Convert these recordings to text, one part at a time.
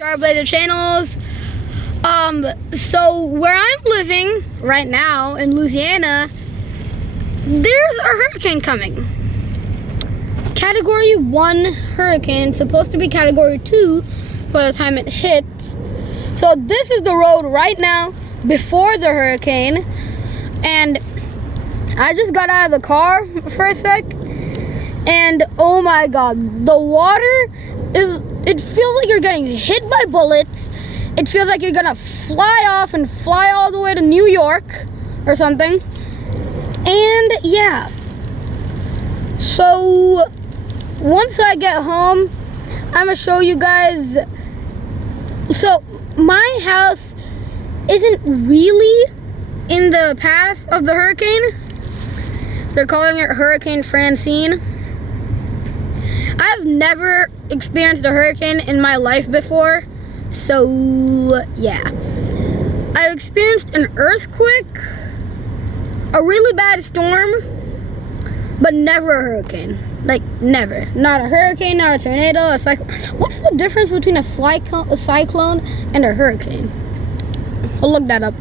Starblazer channels. So where I'm living right now in Louisiana, there's a hurricane coming. Category 1 hurricane, supposed to be Category 2 by the time it hits. So this is the road right now before the hurricane, and I just got out of the car for a sec, and oh my god, the water it feels like you're getting hit by bullets. It feels like you're gonna fly off and fly all the way to New York or something. And yeah, so once I get home, I'm gonna show you guys. So my house isn't really in the path of the hurricane. They're calling it Hurricane Francine. I've never experienced a hurricane in my life before, so yeah. I've experienced an earthquake, a really bad storm, but never a hurricane. Like, never. Not a hurricane, not a tornado, a cyclone. What's the difference between a cyclone and a hurricane? I'll look that up.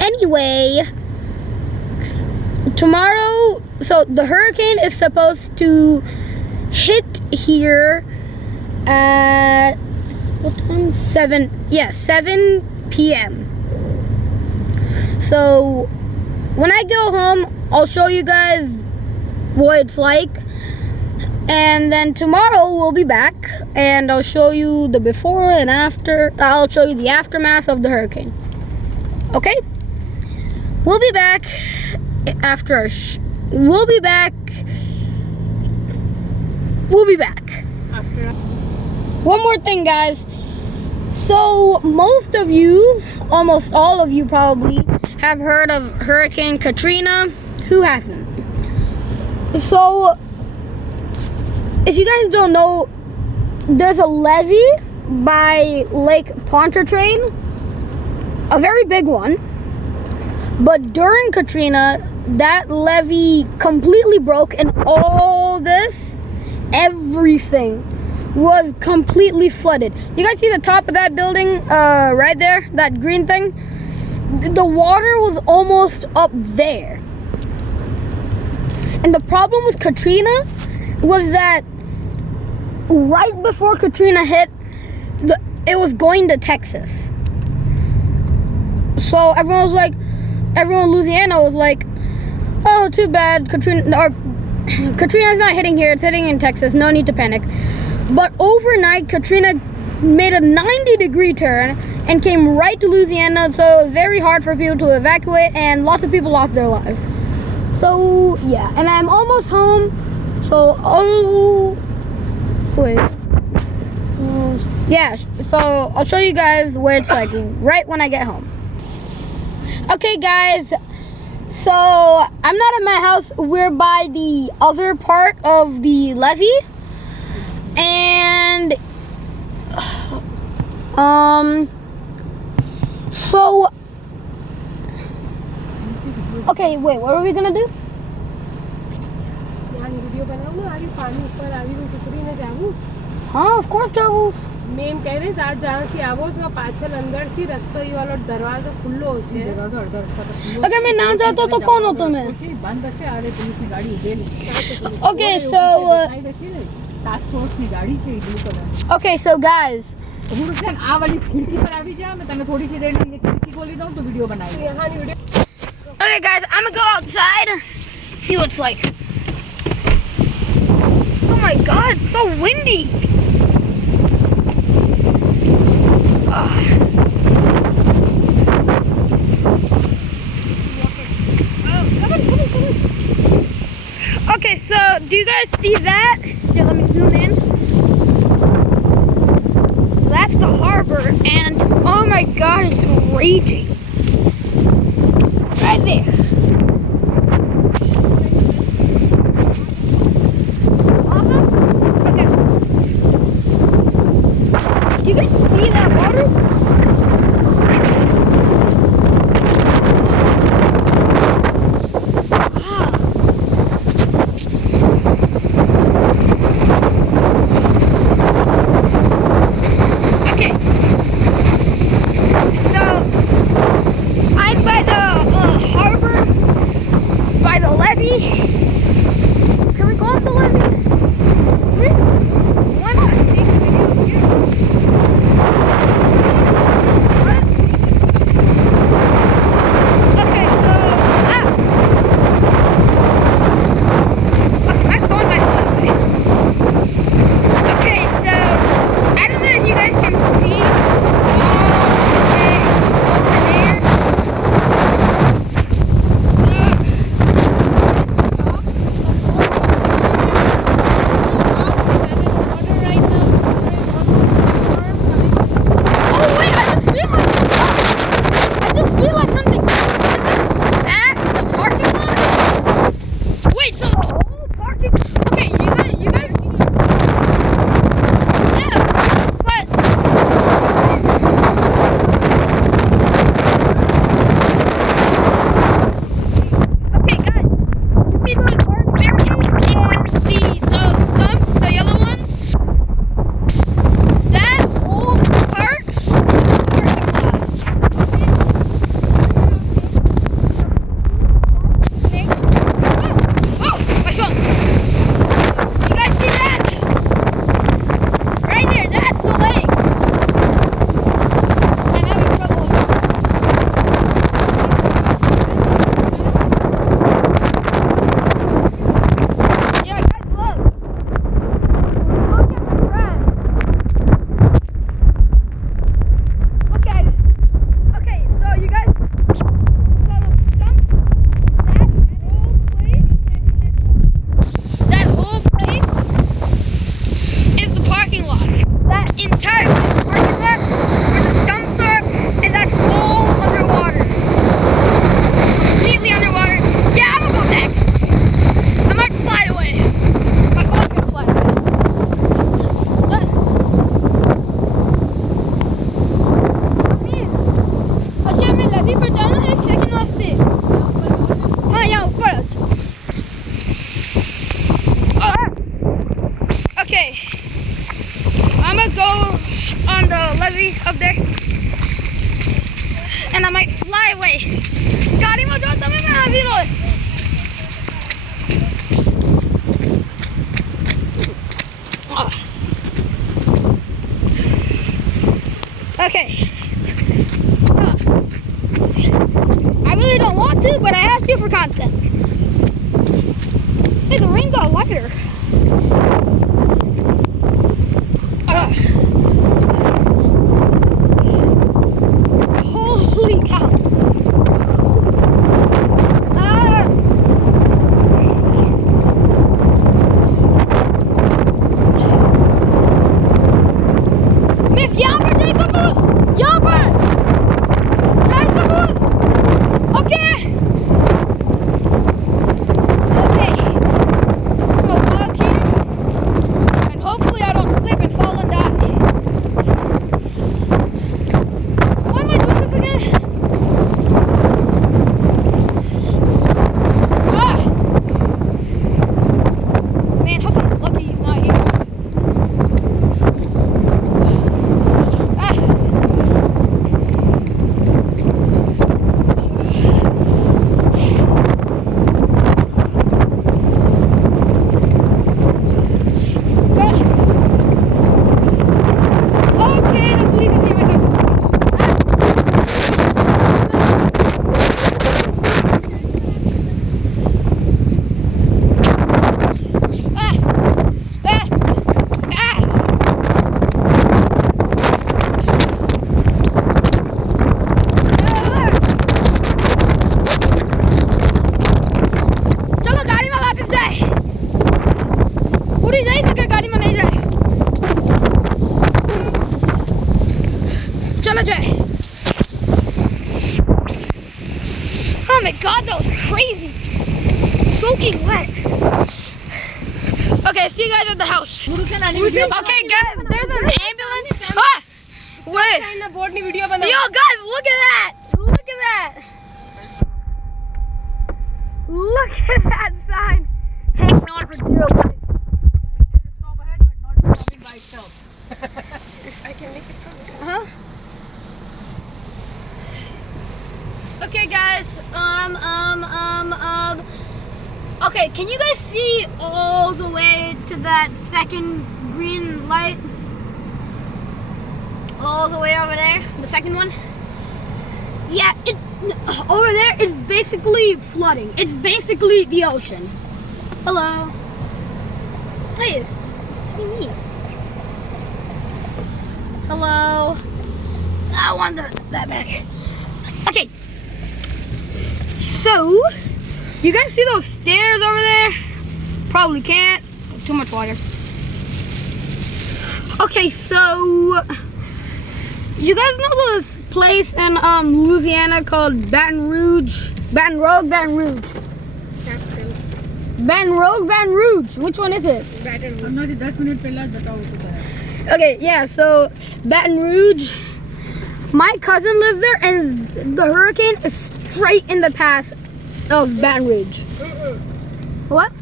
Anyway, tomorrow, so the hurricane is supposed to hit here at, what time? 7 p.m. So when I go home, I'll show you guys what it's like, and then tomorrow we'll be back and I'll show you the before and after. I'll show you the aftermath of the hurricane. Okay, we'll be back after we'll be back after. One more thing, guys. So most of you, almost all of you probably, have heard of Hurricane Katrina. Who hasn't? So if you guys don't know, there's a levee by Lake Pontchartrain, a very big one. But during Katrina, that levee completely broke, and all this, everything was completely flooded. You guys see the top of that building right there, that green thing? The water was almost up there. And the problem with Katrina was that right before Katrina hit, it was going to Texas. So everyone in Louisiana was like, oh, too bad, Katrina's not hitting here, it's hitting in Texas, no need to panic. But overnight, Katrina made a 90-degree turn and came right to Louisiana, so it was very hard for people to evacuate, and lots of people lost their lives. So yeah, and I'm almost home, so yeah, so I'll show you guys where it's like right when I get home. Okay guys, so I'm not at my house, we're by the other part of the levee, and so okay, wait, what are we gonna do? हाँ, of course જાવું. Ma'am કહે રે સાત જાણસી આવો છો પાછળ અંદરથી રસ્તો ઈ વાળો દરવાજો ખુલ્લો છે. અગર મેં ના જાતો તો કોણ હો તમે? બંધ હશે, આરે પોલીસની ગાડી ઉભેલી. Okay, so ટાસ્ક ફોર્સની ગાડી છે ઈ blue colour. Okay, so guys, હું છે આ વાળી ખિડકી પર આવી જા, મેં તને થોડી સી દેરની ખિડકી ખોલી દઉં તો વિડિયો બનાવી. હાની video. okay guys, I'm gonna go outside, see what it's like. Oh my god, it's so windy. Okay, so do you guys see that? Here, let me zoom in. So that's the harbor, and oh my god, it's raging. Right there. Okay. Do you guys see that water? Okay. fuzzy up there. And I might fly away. गाड़ी में जो तभी मैं अभी रोज. Okay. I really don't want to, but I have to for content. Hey, the rain got lighter. Holy cow. Miss, यहाँ पर जाइए सबूत! यहाँ पर! जाइए सबूत! Okay! Okay. I'm gonna walk here, and hopefully I don't slip and fall and die. Why am I doing this again? Ah! Man, Hassan's lucky he's not here. Ah! Okay, the police is here again. Ah! Ah! Ah! चलो गाड़ी में वापस जाए. पूरी जाए सके गाड़ी में नहीं जाए. चलो जाए. Oh my god, that was crazy. Soaking wet. Okay, see you guys at the house. Okay, guys, there's an ambulance. Ah! Wait. Yo, guys, look at that. Look at that. Look at that sign. Hanging on for dear life. Huh? Okay, guys. Okay, can you guys see all the way to that second green light? All the way over there, the second one? Yeah, over there it's basically flooding. It's basically the ocean. Hello. Hey, it's me. Hello. I want that back. Okay. So, you guys see those stairs over there? Probably can't. Too much water. Okay, so you guys know this place in Louisiana called Baton Rouge? Baton Rouge? Which one is it? Okay, yeah, so Baton Rouge. My cousin lives there, and the hurricane is straight in the path of Baton Rouge. What?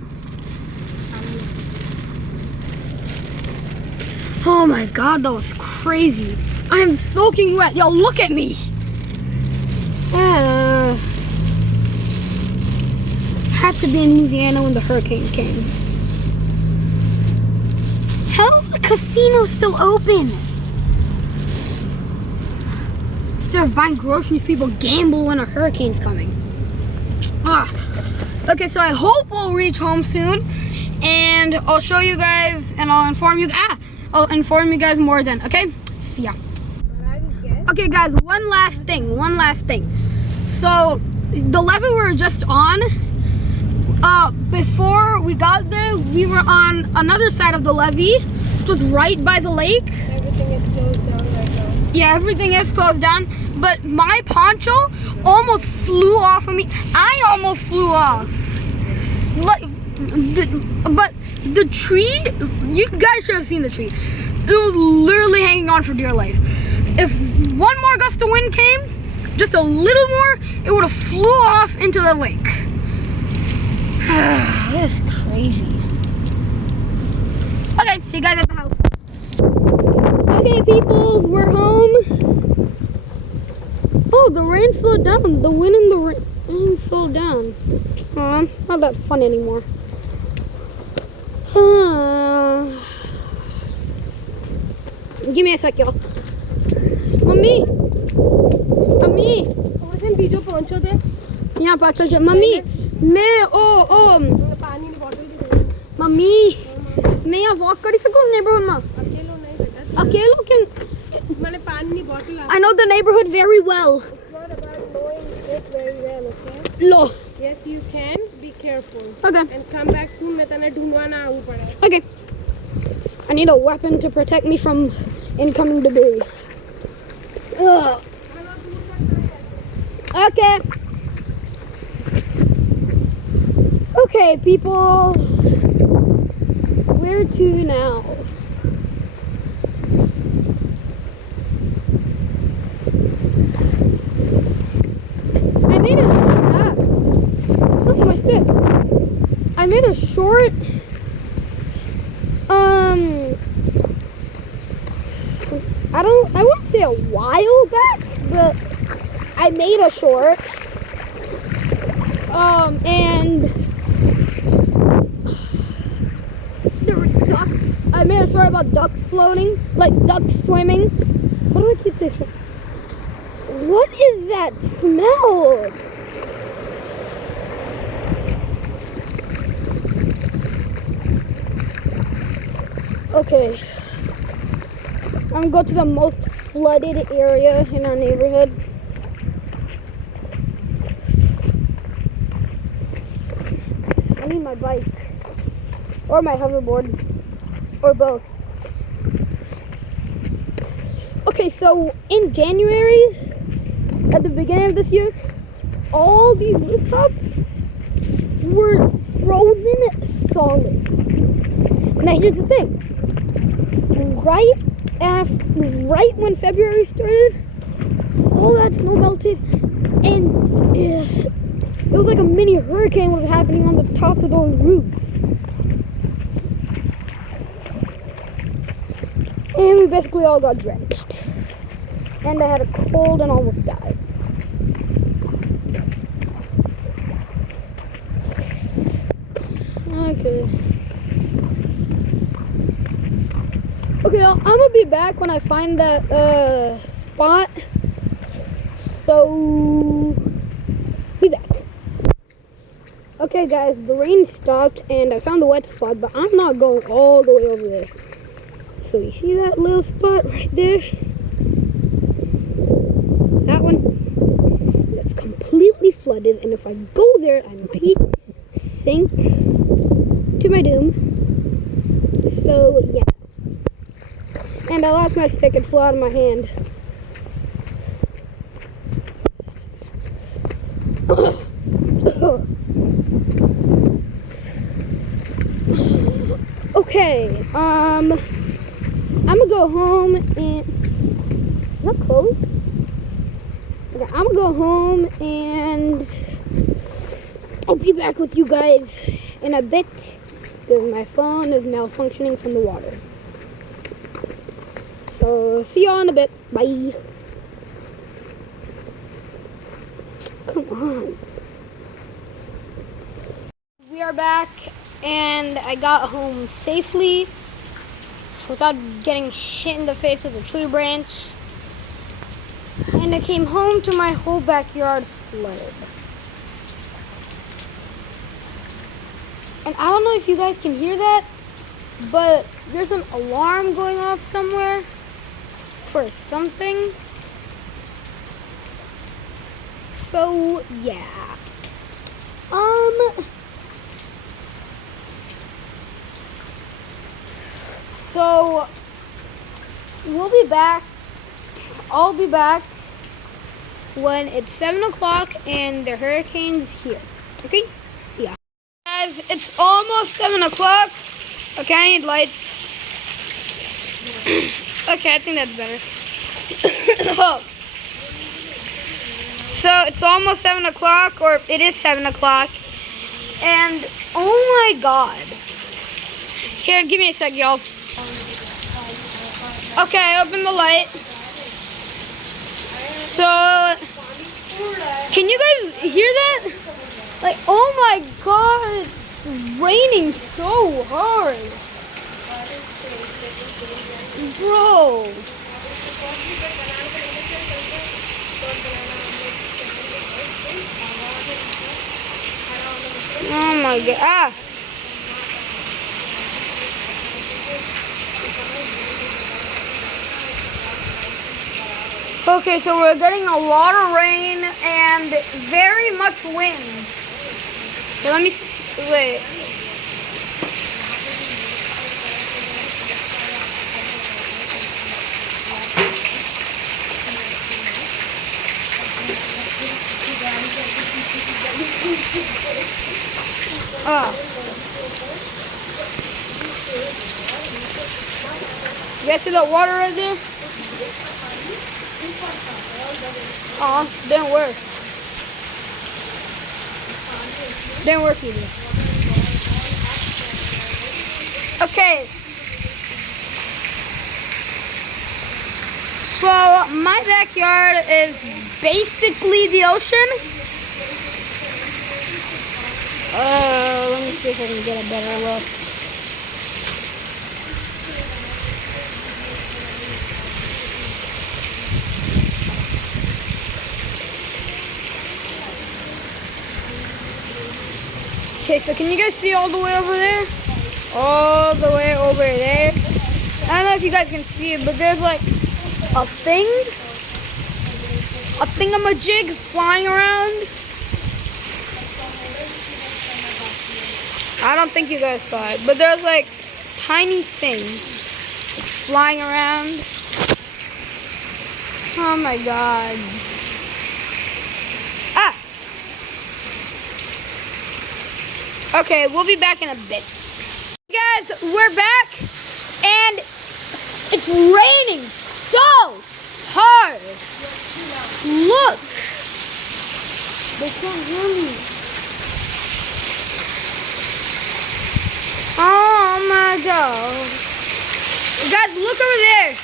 Oh my god, that was crazy. I'm soaking wet. Yo, look at me. Had to be in Louisiana when the hurricane came. How's the casino still open? Instead of buying groceries, people gamble when a hurricane's coming. Okay, so I hope we'll reach home soon, and I'll show you guys, and I'll inform you. I'll inform you guys more then. Okay, see ya. Okay, guys, one last thing. So the levee we were just on. Before we got there, we were on another side of the levee, which was right by the lake. Everything is closed down right now. Yeah, everything is closed down. But my poncho almost flew off of me. I almost flew off. But the tree, you guys should have seen the tree. It was literally hanging on for dear life. If one more gust of wind came, just a little more, it would have flew off into the lake. That is crazy. Okay, see you guys at the house. Okay, people, we're home. slowed down. The wind and the rain slowed down. Not that fun anymore. Give me a sec, y'all. Mummy! Mummy! बीजो पहुंचो थे यहाँ पाँच सौ mummy मैं पानी की बोतल भी दे मम्मी मैं यहाँ वॉक कर सकूँ नेबरहुड में अकेलो नहीं बेटा अकेलो क्या मैंने पानी की बोतल I know the neighborhood very well. It's not about knowing it very well, okay? Lo. Yes, you can. Be careful. Okay. And come back soon. मैं तने ढूंढवा ना आऊँ पड़े. Okay. I need a weapon to protect me from incoming debris. Ugh. Okay. Okay, people. Where to now? I made a look at my stick. I made a short I wouldn't say a while back, but I made a short. And there were ducks. I made a story about ducks floating, like ducks swimming. What do I keep saying? What is that smell? Okay. I'm going to go to the most flooded area in our neighborhood. I need my bike. Or my hoverboard. Or both. Okay, so in January, at the beginning of this year, all these rooftops were frozen solid. Now here's the thing. Right when February started, all that snow melted, and it was like a mini hurricane was happening on the tops of those roofs. And we basically all got drenched. And I had a cold and almost died. Okay. Okay, I'm gonna be back when I find that spot. So, be back. Okay guys, the rain stopped and I found the wet spot, but I'm not going all the way over there. So you see that little spot right there? That one? That's completely flooded, and if I go there, I might sink to my doom. So yeah. And I lost my stick, it flew out of my hand. Okay, I'm gonna go home and, is that closed? Okay, I'm gonna go home and I'll be back with you guys in a bit because my phone is malfunctioning from the water. So, see y'all in a bit. Bye. Come on. We are back, and I got home safely without getting hit in the face with a tree branch. And I came home to my whole backyard flooded. And I don't know if you guys can hear that, but there's an alarm going off somewhere for something. So yeah. So we'll be back. I'll be back when it's 7 o'clock and the hurricane's here. Okay? See ya. Guys, it's almost 7 o'clock. Okay, I need lights. Okay, I think that's better. So it's almost 7 o'clock, or it is 7 o'clock. And oh my god. Here, give me a sec, y'all. Okay, I opened the light. So Can you guys hear that? Like, oh my god, it's raining so hard. Bro. Oh my god. Ah. Okay, so we're getting a lot of rain and very much wind. So let me wait. You guys see that water right there? Oh, didn't work. Didn't work either. Okay. So my backyard is basically the ocean. Let me see if I can get a better look. Okay, so can you guys see all the way over there? All the way over there. I don't know if you guys can see it, but there's like a thingamajig flying around. I don't think you guys saw it, but there's like tiny thing flying around. Oh my god. Ah! Okay, we'll be back in a bit. Guys, we're back and it's raining so hard. Look. They can't hear me. Oh my god. Guys, look over there.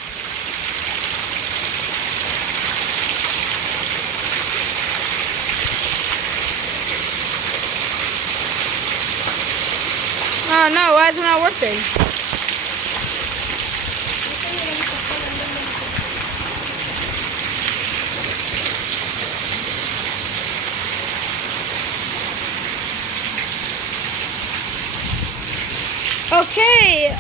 Oh no, why is it not working? Okay,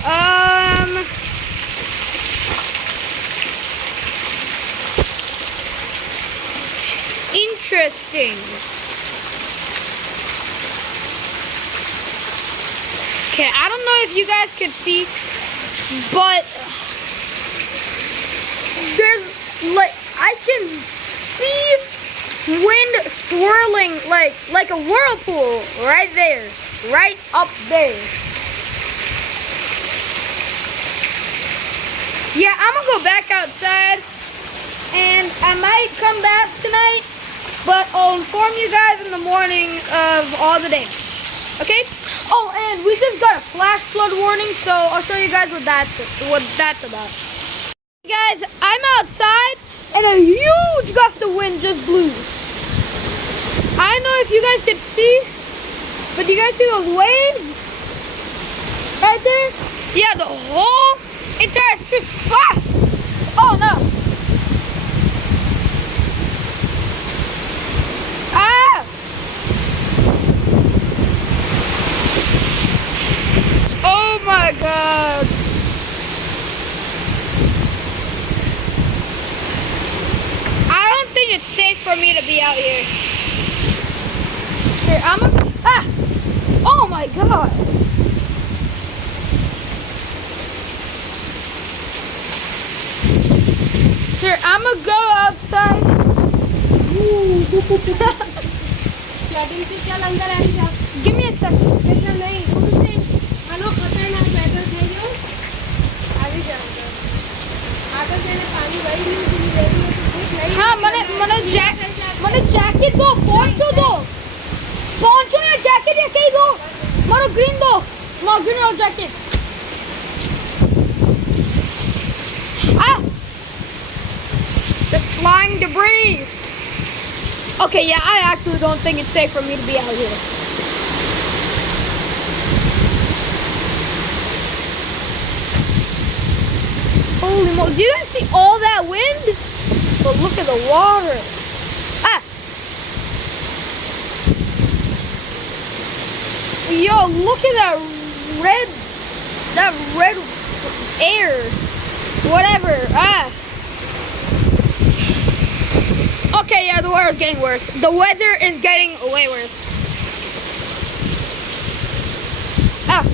interesting. Okay, I don't know if you guys could see, but there's like I can see wind swirling like a whirlpool right there, right up there. Yeah, I'm gonna go back outside and I might come back tonight, but I'll inform you guys in the morning of all the days. Okay? Oh, and we just got a flash flood warning, so I'll show you guys what that's about. Guys, I'm outside and a huge gust of wind just blew. I don't know if you guys can see, but do you guys see those waves? Right there? Yeah, the whole entire street. Ah! Oh no. Ah! Oh my god. I don't think it's safe for me to be out here. Here, ah! Oh my god. Here, I'm gonna go outside. Give me a second. हाँ मने jacket दो poncho या jacket या कहीं दो मारो green दो मारो ग्रीन और jacket ah there's flying debris Okay, yeah, I actually don't think it's safe for me to be out here. Holy moly, do you guys see all that wind? But look at the water. Ah! Yo, look at that red air. Whatever. Ah. Okay, yeah, the weather's getting worse. The weather is getting way worse. Ah.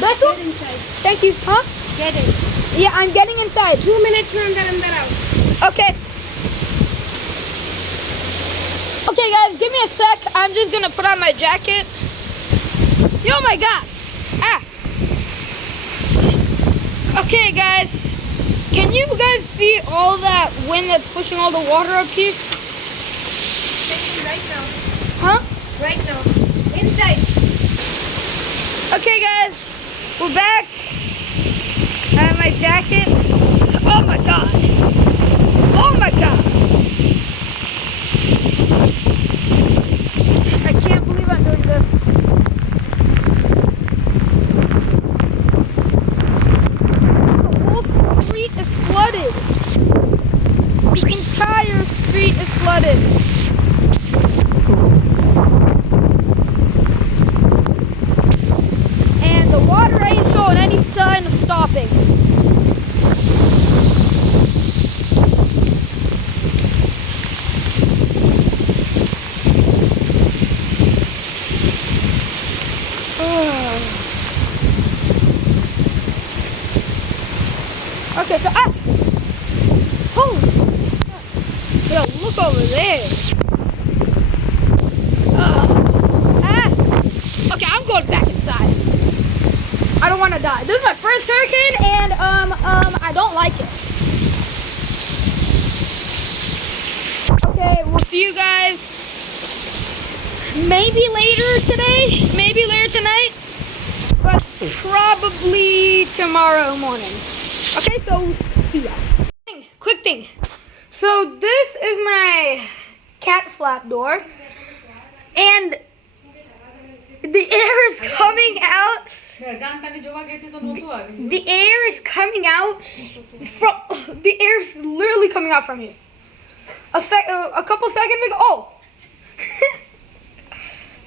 That's Get inside. Thank you. Huh? Get in. Yeah, I'm getting inside. 2 minutes में अंदर out. Okay. Okay, guys, give me a sec. I'm just gonna put on my jacket. Oh my god. Ah. Okay, guys. Can you guys see all that wind that's pushing all the water up here? Right now. Huh? Right now. Inside. Okay, guys. We're back. I have my jacket. Oh my god. Oh my god. I can't believe I'm doing this. The whole street is flooded. The entire street is flooded. And the water ain't showing any sign of stopping. Okay, so holy, yo, look over there. Okay, I'm going back inside. I don't want to die. This is my first hurricane, and I don't like it. Okay, we'll see you guys maybe later today, maybe later tonight, but probably tomorrow morning. Okay, so see ya. Quick thing. So this is my cat flap door, and the air is coming out. The air is coming out from. The air is literally coming out from here. A couple seconds ago. Oh,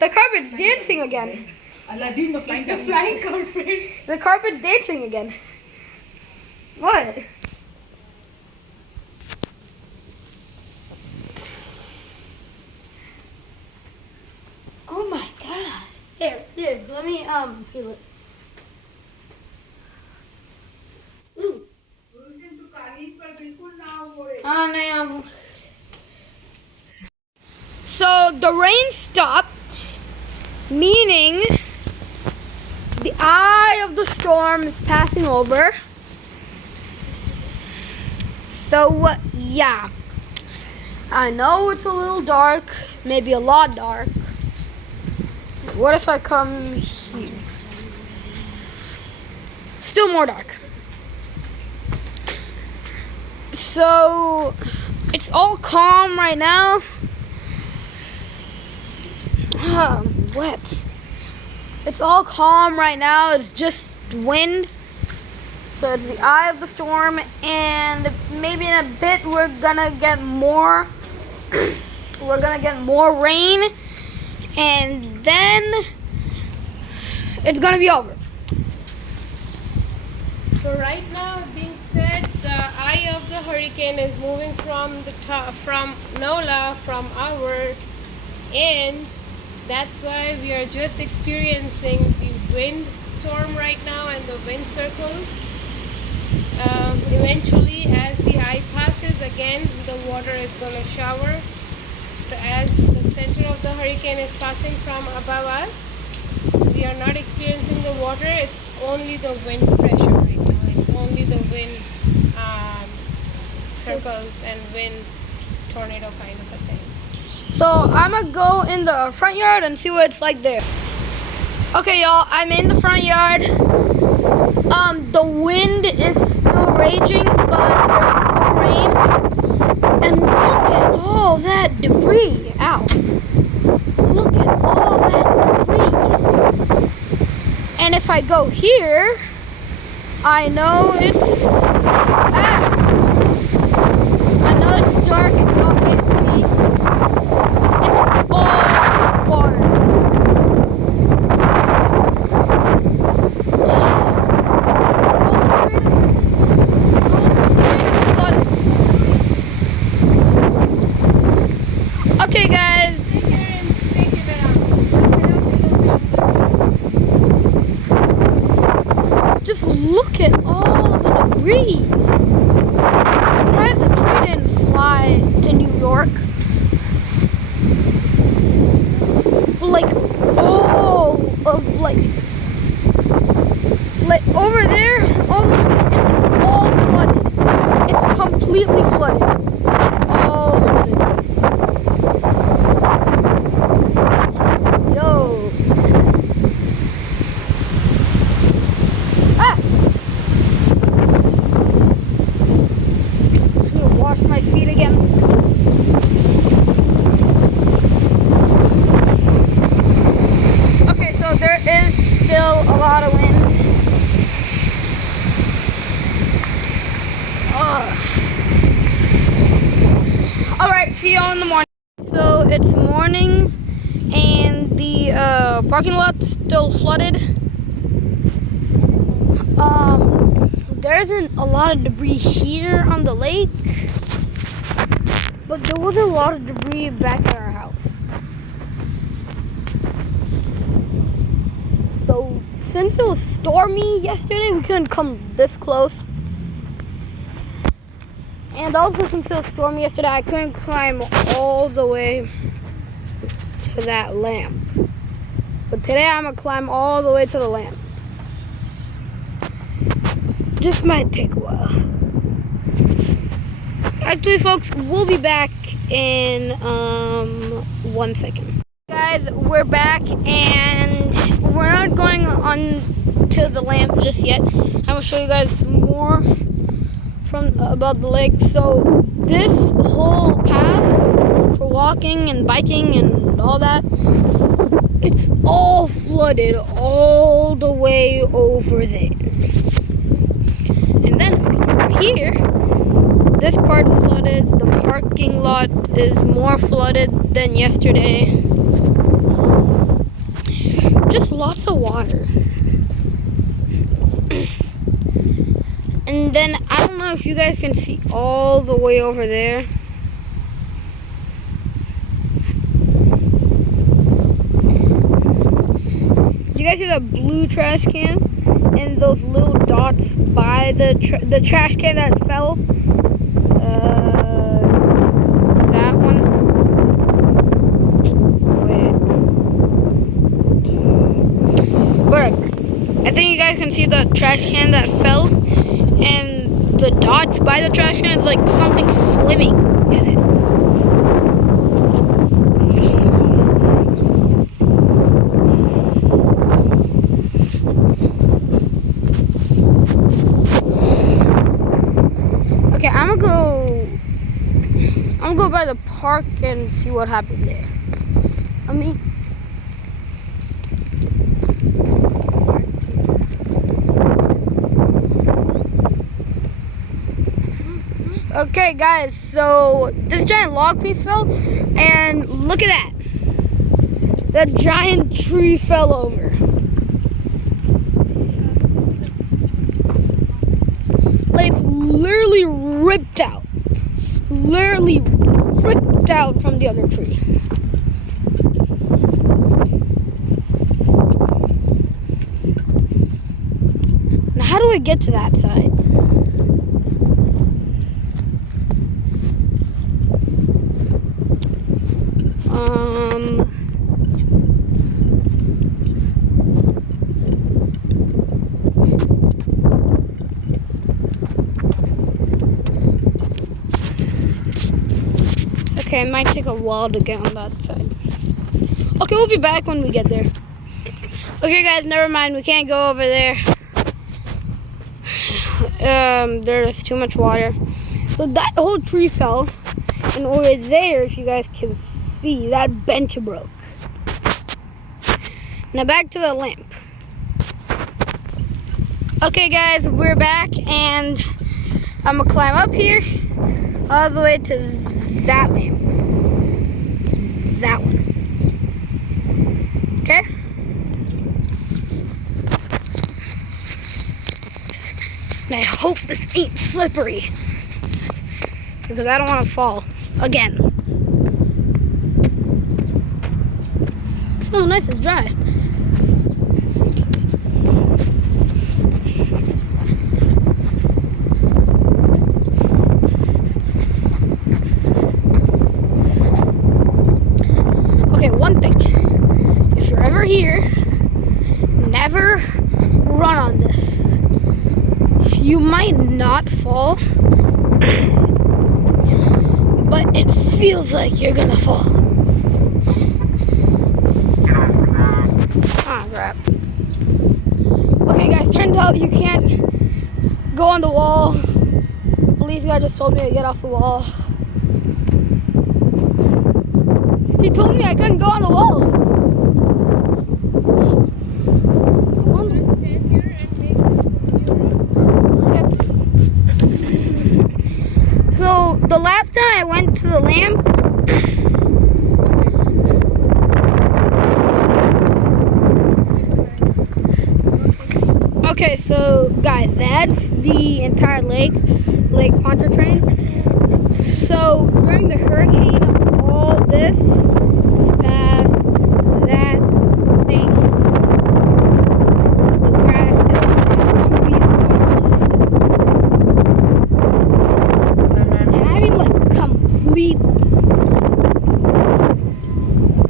the carpet's dancing again. Aladdin, the flying carpet. The carpet's dancing again. What? Oh my god. Here, let me feel it. Ooh. No. So the rain stopped, meaning the eye of the storm is passing over. So yeah, I know it's a little dark, maybe a lot dark. What if I come here? Still more dark. So it's all calm right now. I'm wet. It's all calm right now. It's just wind. So it's the eye of the storm, and maybe in a bit we're gonna get more. We're gonna get more rain, and then it's gonna be over. So right now, being said, the eye of the hurricane is moving from the top, from NOLA, from our end. That's why we are just experiencing the wind storm right now and the wind circles. Eventually, as the eye passes again, the water is going to shower. So as the center of the hurricane is passing from above us, we are not experiencing the water. It's only the wind pressure right now. It's only the wind circles and wind tornado kind of a thing. So I'm gonna go in the front yard and see what it's like there. Okay, y'all, I'm in the front yard. The wind is still raging, but there's no rain. And look at all that debris. Ow. Look at all that debris. And if I go here, I know it's I know it's dark and y'all can't see. It's all water. Okay, guys. Just look at all the debris. Surprised the tree didn't fly to New York. Like all of like over there, all of it's all flooded. It's completely flooded. All flooded. Yo. Ah! I need to wash my feet again. Okay, so there is still a lot of wind. Alright, see y'all in the morning. So it's morning and the parking lot's still flooded. There isn't a lot of debris here on the lake, but there was a lot of debris back at our house. So since it was stormy yesterday, we couldn't come this close. And also since it was stormy yesterday, I couldn't climb all the way to that lamp. But today I'm gonna climb all the way to the lamp. Just might take a while. Actually, folks, we'll be back in 1 second. Guys, we're back and we're not going on to the lamp just yet. I'm gonna show you guys more from about the lake. So this whole path for walking and biking and all that, it's all flooded all the way over there. And then if we come over here, this part flooded. The parking lot is more flooded than yesterday. Just lots of water. And then I don't know if you guys can see all the way over there. You guys see that blue trash can and those little dots by the trash can that fell? That one. Wait. Whatever. I think you guys can see the trash can that fell, and the dots by the trash can is like something swimming in it. Okay, I'm gonna go by the park and see what happened there. Okay, guys, so this giant log piece fell, and look at that. That giant tree fell over. Like, it's literally ripped out. Literally ripped out from the other tree. Now, how do I get to that side? Okay, it might take a while to get on that side. Okay, we'll be back when we get there. Okay, guys, never mind. We can't go over there. There's too much water. So that whole tree fell. And over there, if you guys can see, that bench broke. Now back to the lamp. Okay guys, we're back and I'm gonna climb up here all the way to that lamp. That one. Okay? And I hope this ain't slippery, because I don't want to fall again. Oh, nice, it's dry. Okay, one thing. If you're ever here, never run on this. You might not fall, but it feels like you're gonna fall. Ah, crap. Okay guys, turns out you can't go on the wall. The police guy just told me to get off the wall. He told me I couldn't go on the wall. Just stand here and make this video. So the last time I went to the lamp, okay, so guys, that's the entire Lake Pontchartrain. So during the hurricane of all this path, that thing, the grass is completely flooded. And I mean like complete flooded.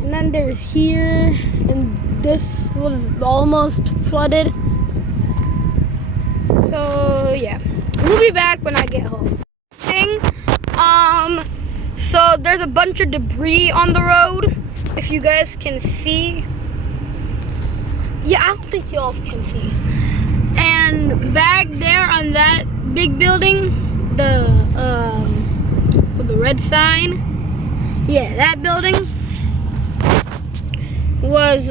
And then there's here, and this was almost flooded. So yeah, we'll be back when I get home. So there's a bunch of debris on the road, if you guys can see. Yeah, I don't think y'all can see. And back there on that big building, with the red sign, yeah, that building was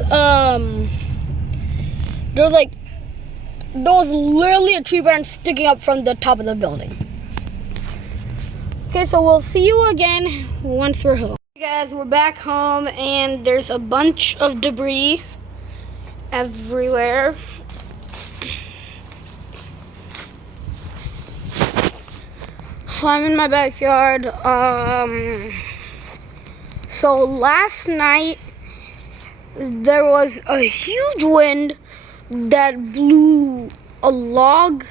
there was literally a tree branch sticking up from the top of the building. Okay, so we'll see you again once we're home. Hey guys, we're back home and there's a bunch of debris everywhere. So I'm in my backyard. So last night there was a huge wind that blew a log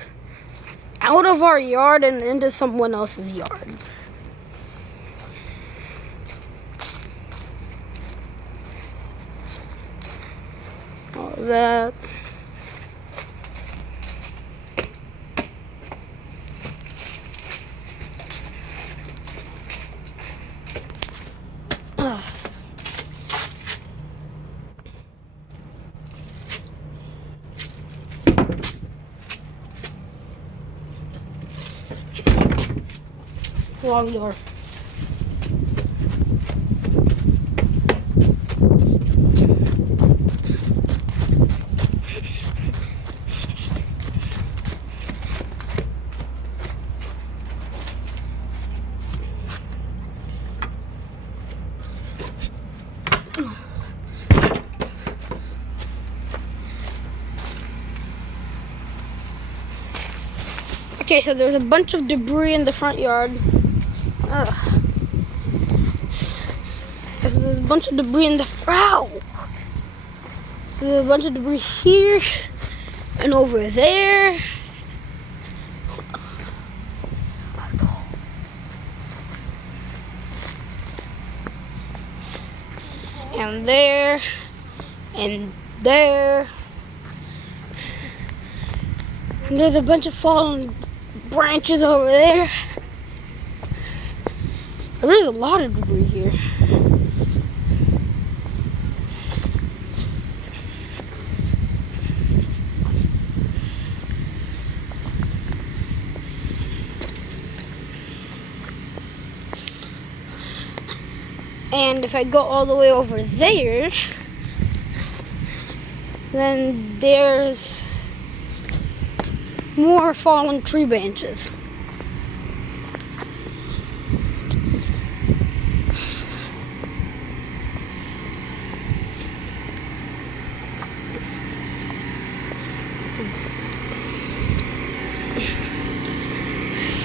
out of our yard and into someone else's yard. All that. Wrong door. Okay, so there's a bunch of debris in the front yard. There's a bunch of debris in the front. So there's a bunch of debris here and over there. And there and there. And there's a bunch of fallen branches over there. There's a lot of debris here. And if I go all the way over there, then there's more fallen tree branches.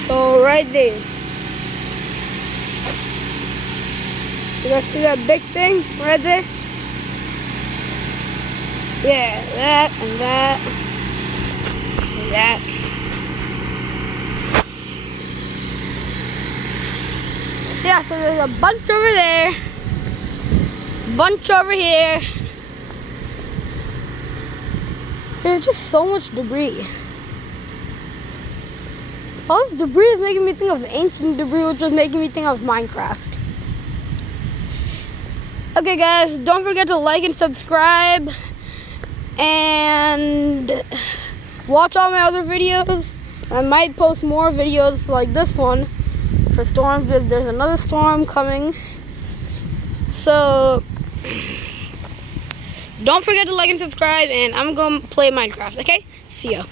So right there. You guys see that big thing right there? Yeah, that and that and that. Yeah, so there's a bunch over there, bunch over here. There's just so much debris. All this debris is making me think of ancient debris, which was making me think of Minecraft. Okay guys, don't forget to like and subscribe and watch all my other videos. I might post more videos like this one for storms because there's another storm coming. So don't forget to like and subscribe, and I'm going to play Minecraft, okay? See ya.